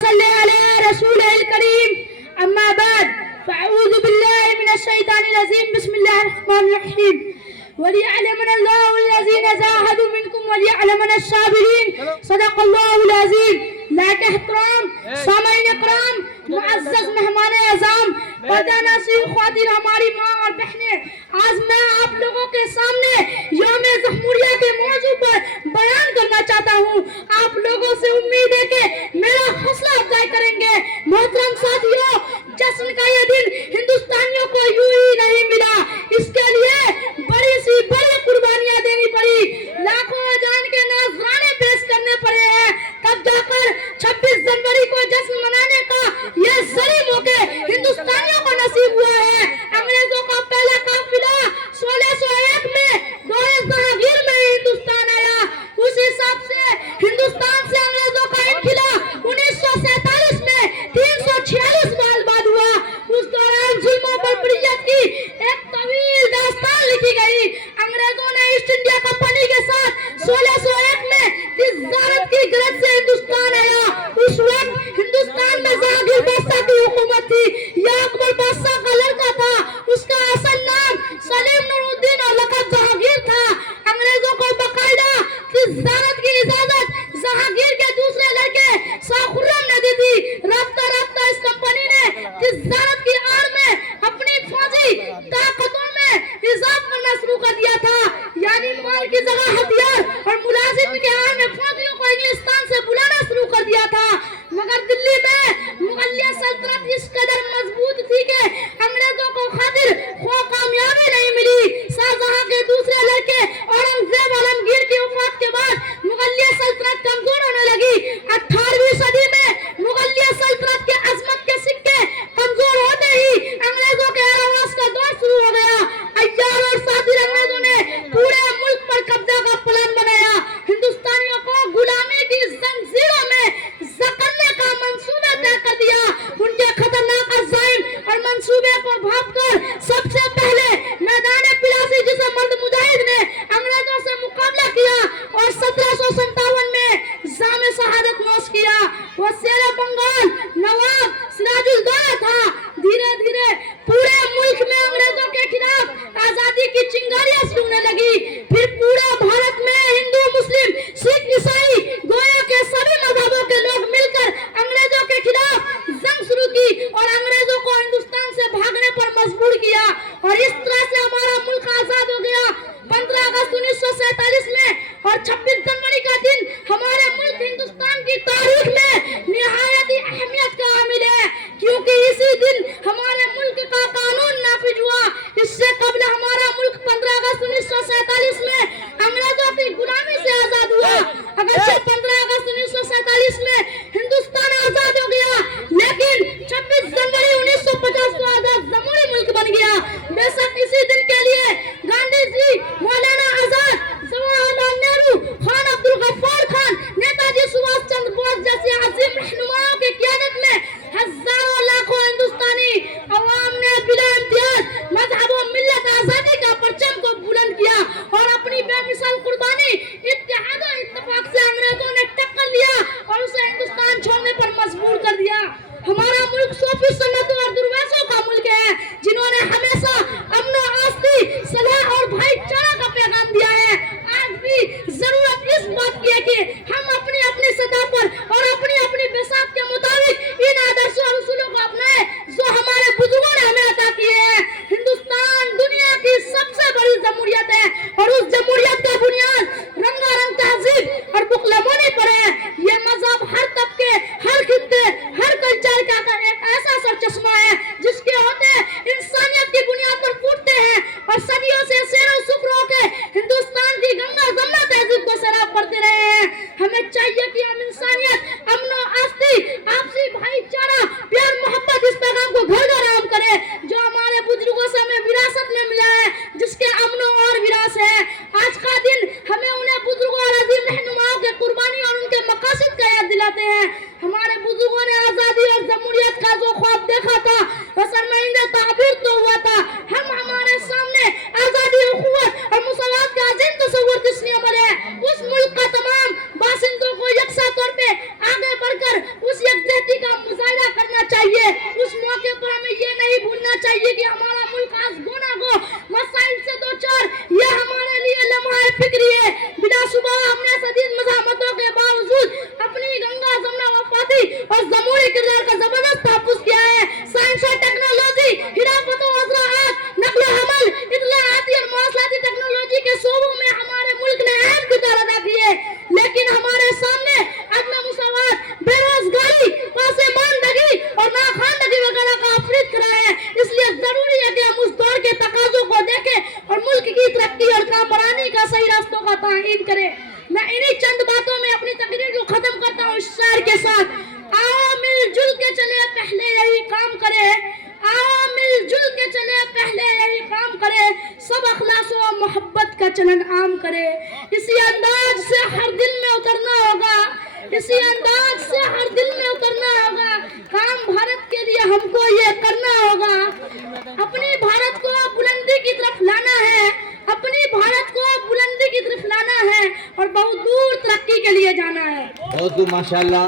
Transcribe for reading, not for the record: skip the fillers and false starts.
صلی علی رسول الکریم اما بعد فاعوذ باللہ من الشیطان الرجیم بسم اللہ الرحمن الرحیم وَلِيَعْلَمَنَ اللَّهُ الَّذِينَ جَاهَدُوا مِنْكُمْ وَلِيَعْلَمَنَ الصَّابِرِينَ صدق اللہ العظیم. لائق احترام سامعین اکرام، معزز مہمان اعظام، پردہ نشین خواتین، ہماری ماں اور بہنیں، آج میں آپ لوگوں کے سامنے یوم جمہوریہ کے موضوع پر بیان کرنا چاہتا ہوں. آپ لوگوں سے امید ہے کہ میرا حوصلہ افزائی کریں گے. محترم ساتھیوں، جشن کا یہ دن ہندوستانیوں کو یوں ہی نہیں ملا، اس کے لیے بڑی سی بڑی قربانیاں دینی پڑی، لاکھوں جان کے نذرانے پیش کرنے پڑے ہیں، تب جا کر 26 جنوری کو جشن منانے کا یہ ذریعہ موقع ہندوستانیوں کو نصیب ہوا ہے. انگریزوں کا پہلا قافلہ 1601 میں دور جہانگیر میں ہندوستان آیا. اس حساب سے ہندوستان سے انگریزوں کا انخلا 1947 میں 346 سال بعد ہوا. اس دوران ظلموں پر بریت کی ایک طویل داستان لکھی گئی. انگریزوں نے ایسٹ انڈیا کمپنی کے ساتھ 1601 میں تجارت کی غرض سے ہندوستان آیا. اس وقت ہندوستان میں جہانگیر بادشاہ کی حکومت تھی. یہ اکبر بادشاہ کا لڑکا تھا. اس کا اصل نام سلیم نور الدین اور لقب جہانگیر تھا. انگریزوں کو باقاعدہ تجارت کی اجازت جہانگیر کے دوسرے لڑکے شاہ خرم نے دی تھی. رفتہ رفتہ اس کمپنی نے تجارت کی آڑ میں اپنی فوجی طاقتوں میں اضافہ کرنا شروع کر دیا تھا، یعنی مال کی جگہ ہتھیار اور ملازم کے آڑ میں فوجیوں کو انگلستان سے بلانا شروع کر دیا تھا. مگر دلی میں مغلیہ سلطنت اس قدر مضبوط تھی کہ انگریزوں کو خاطر خواہ کامیابی نہیں ملی. شاہجہاں کے دوسرے لڑکے اورنگزیب عالمگیر کی وفات کے بعد مغلیہ سلطنت کمزور ہونے لگی. 18ویں صدی میں مغلیہ سلطنت کے عظمت کے سکے کمزور ہوتے ہی انگریزوں کے آواز کا دور شروع ہو گیا. عیار اور صادر انگریزوں نے پورے ملک پر قبضہ کا پلان بنایا. ہندوستانیوں کو غلامی کی زنجیروں میں جکڑنے کا منصوبہ طے کر دیا. ان کے خطرناک عزائم اور منصوبے کو بھاپ کر سب سے پہلے میدان پلاسی جسے مرد مجاہد نے انگریزوں سے مقابلہ کیا اور 1757 میں جام شہادت نوش کیا. وہ شیر بنگال نواب سراج الدولہ تھا. دھیرے دھیرے پورے ملک میں انگریزوں کے خلاف آزادی کی چنگاریاں شروع ہونے لگی. پھر پورے بھارت میں ہندو، مسلم، سکھ، عیسائی گویا کے سبھی مذہبوں کے لوگ مل کر انگریزوں کے خلاف جنگ شروع کی اور انگریزوں کو ہندوستان سے بھاگنے پر مجبور کیا. اور اس طرح سے ہمارا ملک آزاد ہو گیا. 15 اگست 1947 میں اور 26 جنوری کا دن ہمارے ملک ہندوستان کی تاریخ میں یکجہتی کا مظاہرہ کرنا چاہیے. اس موقع پر ہمیں یہ نہیں بھولنا چاہیے کہ ہمارا ملک آج گونا گو مسائل سے دوچار. یہ ہمارے لیے لمحہ فکری ہے. بلا شبہ ہم نے شدید مزاحمتوں کے باوجود اپنی گنگا جمنا وفاقی اور جمہوری کردار کا زبردست تحفظ کیا ہے. سائنس اور ٹیکنالوجی، حرافت و زراعت، نقل و حمل، اطلاعاتی اور مواصلاتی ٹیکنالوجی کے شعبوں میں ہمارے ملک نے اہم کردار ادا کیے. لیکن ہمارے سامنے عدم مساوات، بے روزگاری، پاسماندگی اور ناخواندگی وغیرہ کا افریط کرا ہے. اس لیے ضروری ہے کہ ہم اس دور کے تقاضوں کو دیکھیں اور ملک کی ترقی اور کامرانی کا صحیح راستوں کا تعین کریں. میں انہی چند باتوں میں اپنی تقریر کو ختم کرتا ہوں اس شعر کے ساتھ. آؤ مل جل کے چلے پہلے یہی کام کرے، آؤ مل جل کے چلے پہلے یہی کام کرے، سب اخلاص و محبت کا چلن عام کرے. اسی انداز سے ہر دل میں اترنا ہوگا، اسی انداز سے ہر دل میں اترنا ہوگا. کام بھارت کے لیے ہم کو یہ کرنا ہوگا. اپنی بھارت کو بلندی کی طرف لانا ہے، اپنی بھارت کو بلندی کی طرف لانا ہے اور بہت دور ترقی کے لیے جانا ہے. بہت ماشاءاللہ.